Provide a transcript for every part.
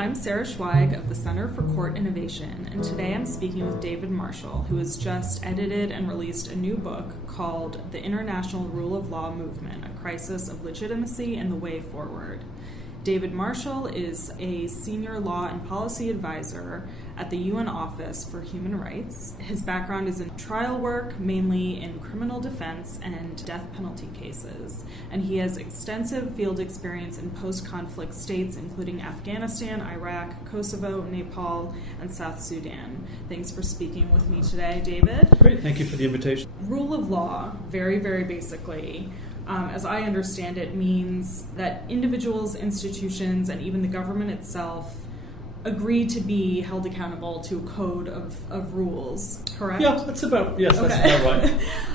I'm Sarah Schweig of the Center for Court Innovation, and today I'm speaking with David Marshall, who has just edited and released a new book called The International Rule of Law Movement, A Crisis of Legitimacy and the Way Forward. David Marshall is a senior law and policy advisor at the UN Office for Human Rights. His background is in trial work, mainly in criminal defense and death penalty cases, and he has extensive field experience in post-conflict states, including Afghanistan, Iraq, Kosovo, Nepal, and South Sudan. Thanks for speaking with me today, David. Great, thank you for the invitation. Rule of law, very, very basically, as I understand it, means that individuals, institutions, and even the government itself agree to be held accountable to a code of rules, correct? Yeah, that's about right.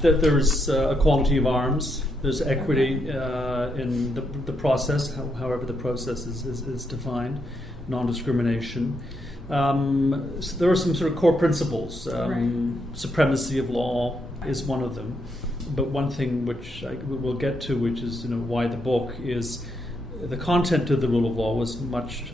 That there's equality of arms, there's equity in the process, however the process is defined, non-discrimination. So there are some sort of core principles. Supremacy of law is one of them. But one thing which we'll get to, which is why the book, is the content of the rule of law was much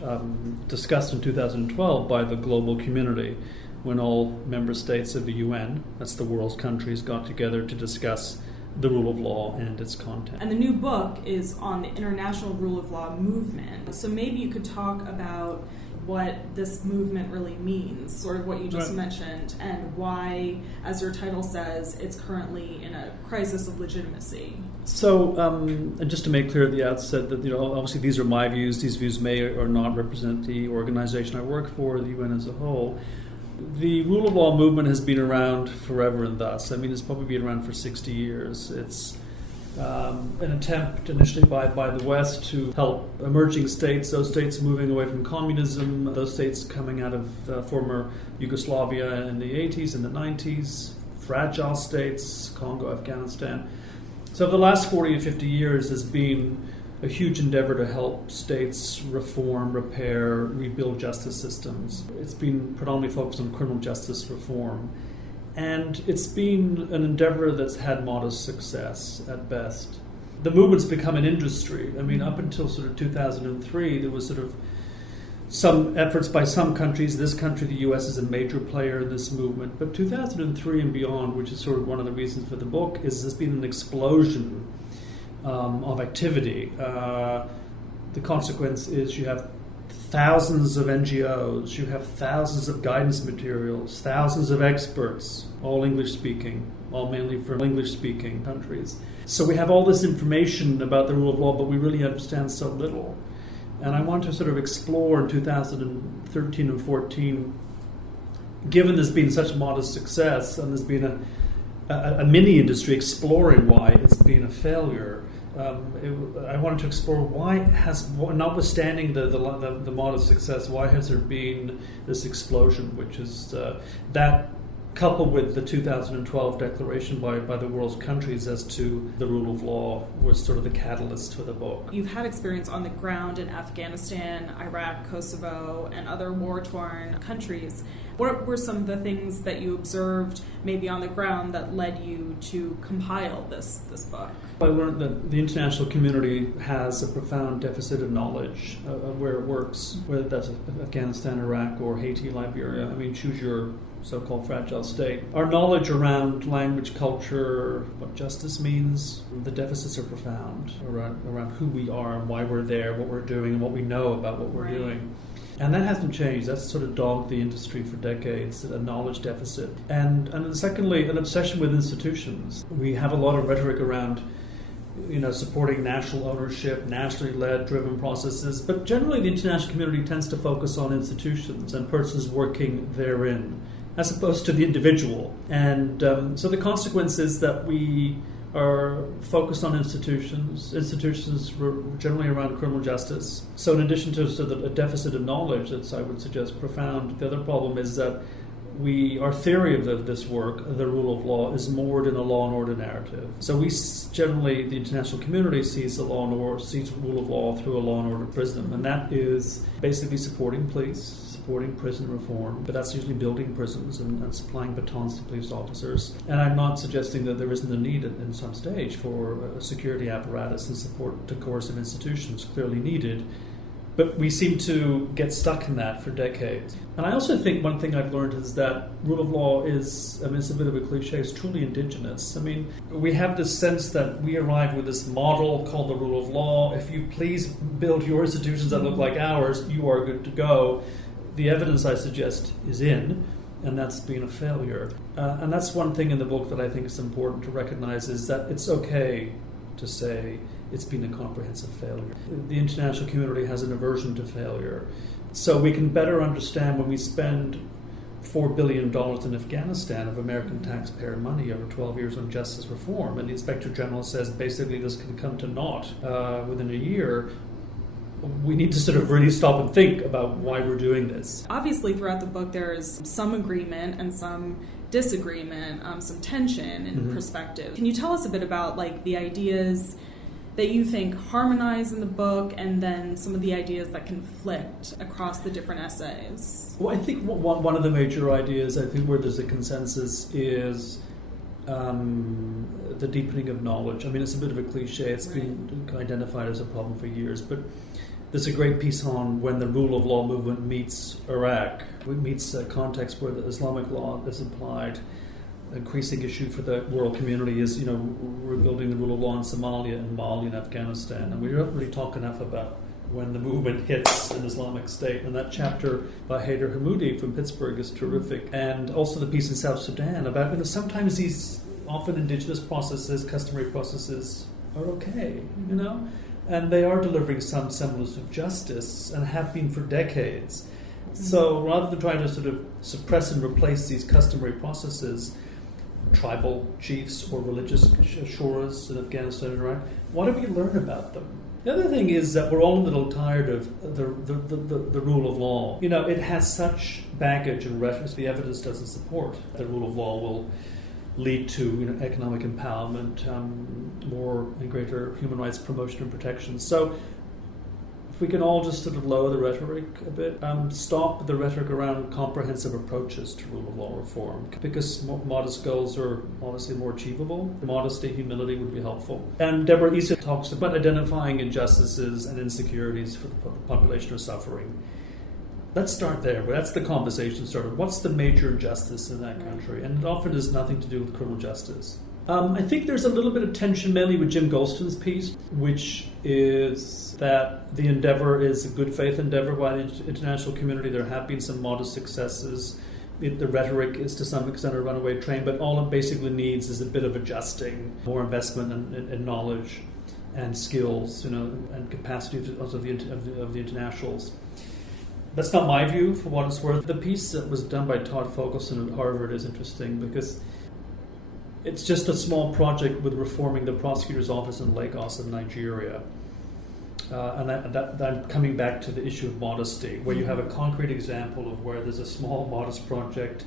discussed in 2012 by the global community when all member states of the UN, that's the world's countries, got together to discuss the rule of law and its content. And the new book is on the international rule of law movement. So maybe you could talk about what this movement really means, sort of what you just mentioned, and why, as your title says, it's currently in a crisis of legitimacy. So, and just to make clear at the outset that obviously these are my views. These views may or not represent the organization I work for, the UN as a whole. The rule of law movement has been around forever and thus. I mean, it's probably been around for 60 years. It's an attempt initially by the West to help emerging states, those states moving away from communism, those states coming out of former Yugoslavia in the 80s and the 90s, fragile states, Congo, Afghanistan. So the last 40 or 50 years has been a huge endeavor to help states reform, repair, rebuild justice systems. It's been predominantly focused on criminal justice reform. And it's been an endeavor that's had modest success at best. The movement's become an industry. I mean, up until sort of 2003, there was sort of some efforts by some countries. This country, the US, is a major player in this movement. But 2003 and beyond, which is sort of one of the reasons for the book, is there's been an explosion of activity. The consequence is you have thousands of NGOs, you have thousands of guidance materials, thousands of experts, all English-speaking, all mainly from English-speaking countries. So we have all this information about the rule of law, but we really understand so little. And I want to sort of explore in 2013 and 14, given there's been such modest success and there's been a mini industry exploring why it's been a failure. I wanted to explore why notwithstanding the modest success, why has there been this explosion, which is that coupled with the 2012 declaration by the world's countries as to the rule of law was sort of the catalyst for the book. You've had experience on the ground in Afghanistan, Iraq, Kosovo, and other war-torn countries. What were some of the things that you observed maybe on the ground that led you to compile this book? I learned that the international community has a profound deficit of knowledge of where it works, whether that's Afghanistan, Iraq, or Haiti, Liberia. I mean, choose your so-called fragile state. Our knowledge around language, culture, what justice means, the deficits are profound around who we are and why we're there, what we're doing, and what we know about what we're doing. And that hasn't changed. That's sort of dogged the industry for decades, a knowledge deficit. And then secondly, an obsession with institutions. We have a lot of rhetoric around supporting national ownership, nationally led, driven processes. But generally, the international community tends to focus on institutions and persons working therein, as opposed to the individual. And so the consequence is that we are focused on institutions generally around criminal justice. So in addition to a deficit of knowledge that's, I would suggest, profound, the other problem is that our theory of this work, the rule of law, is moored in a law and order narrative. So we generally, the international community sees the rule of law through a law and order prism, and that is basically supporting police, supporting prison reform, but that's usually building prisons and supplying batons to police officers. And I'm not suggesting that there isn't a need in some stage for a security apparatus and support to coercive institutions, clearly needed. But we seem to get stuck in that for decades. And I also think one thing I've learned is that rule of law is, it's a bit of a cliche, it's truly indigenous. We have this sense that we arrive with this model called the rule of law. If you please build your institutions that look like ours, you are good to go. The evidence, I suggest, is in, and that's been a failure. And that's one thing in the book that I think is important to recognize, is that it's okay to say it's been a comprehensive failure. The international community has an aversion to failure. So we can better understand when we spend $4 billion in Afghanistan of American taxpayer money over 12 years on justice reform, and the Inspector General says basically this can come to naught within a year. We need to sort of really stop and think about why we're doing this. Obviously, throughout the book, there's some agreement and some disagreement, some tension in perspective. Can you tell us a bit about the ideas that you think harmonize in the book, and then some of the ideas that conflict across the different essays? Well, I think one of the major ideas, I think, where there's a consensus is the deepening of knowledge. It's a bit of a cliche. It's been identified as a problem for years, but there's a great piece on when the rule of law movement meets Iraq. It meets a context where the Islamic law is applied. Increasing issue for the world community is, rebuilding the rule of law in Somalia and Mali and Afghanistan. And we don't really talk enough about when the movement hits an Islamic State. And that chapter by Haider Hamoudi from Pittsburgh is terrific. And also the piece in South Sudan about, sometimes these often indigenous processes, customary processes, are okay, and they are delivering some semblance of justice and have been for decades. So rather than trying to sort of suppress and replace these customary processes, tribal chiefs or religious shuras in Afghanistan and Iraq, why don't we learn about them? The other thing is that we're all a little tired of the rule of law. It has such baggage and rhetoric. The evidence doesn't support the rule of law will lead to economic empowerment, more and greater human rights promotion and protection. So if we can all just sort of lower the rhetoric a bit, stop the rhetoric around comprehensive approaches to rule of law reform, because modest goals are obviously more achievable. Modesty, humility would be helpful. And Deborah Issa talks about identifying injustices and insecurities for the population who are suffering. Let's start there. That's the conversation starter. What's the major injustice in that country? And it often has nothing to do with criminal justice. I think there's a little bit of tension mainly with Jim Golston's piece, which is that the endeavor is a good faith endeavor by the international community. There have been some modest successes. The rhetoric is to some extent a runaway train, but all it basically needs is a bit of adjusting, more investment in knowledge and skills, and capacity of the internationals. That's not my view, for what it's worth. The piece that was done by Todd Fogelson at Harvard is interesting because it's just a small project with reforming the prosecutor's office in Lagos in Nigeria. And I'm coming back to the issue of modesty, where you have a concrete example of where there's a small, modest project,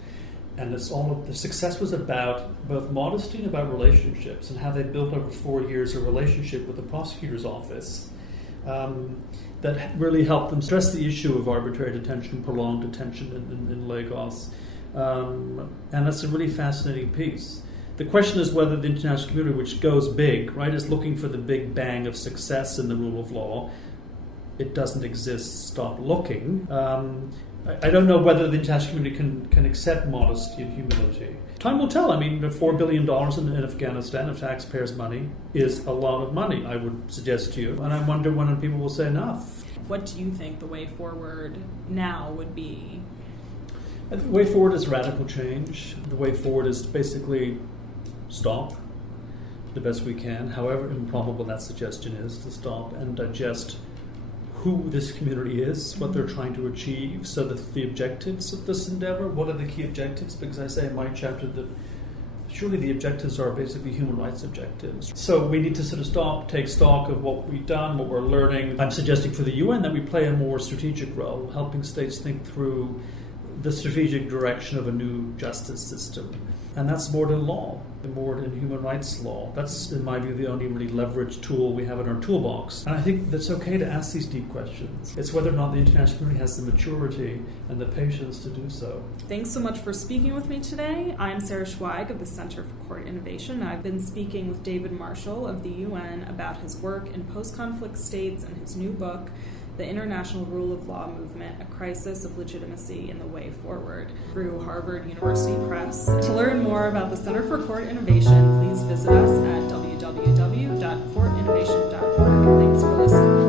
and the success was about both modesty and about relationships, and how they built over 4 years a relationship with the prosecutor's office that really helped them stress the issue of arbitrary detention, prolonged detention in Lagos. And that's a really fascinating piece. The question is whether the international community, which goes big, right, is looking for the big bang of success in the rule of law. It doesn't exist. Stop looking. I don't know whether the international community can accept modesty and humility. Time will tell. $4 billion in Afghanistan of taxpayers' money is a lot of money, I would suggest to you. And I wonder when people will say enough. What do you think the way forward now would be? I think the way forward is radical change. The way forward is basically stop the best we can, however improbable that suggestion is, to stop and digest who this community is, what they're trying to achieve, so that the objectives of this endeavor, what are the key objectives? Because I say in my chapter that surely the objectives are basically human rights objectives. So we need to sort of stop, take stock of what we've done, what we're learning. I'm suggesting for the UN that we play a more strategic role, helping states think through the strategic direction of a new justice system. And that's more than law, more than human rights law. That's, in my view, the only really leveraged tool we have in our toolbox. And I think that's okay to ask these deep questions. It's whether or not the international community has the maturity and the patience to do so. Thanks so much for speaking with me today. I'm Sarah Schweig of the Center for Court Innovation. I've been speaking with David Marshall of the UN about his work in post-conflict states and his new book, The International Rule of Law Movement, A Crisis of Legitimacy in the Way Forward, through Harvard University Press. To learn more about the Center for Court Innovation, please visit us at www.courtinnovation.org. Thanks for listening.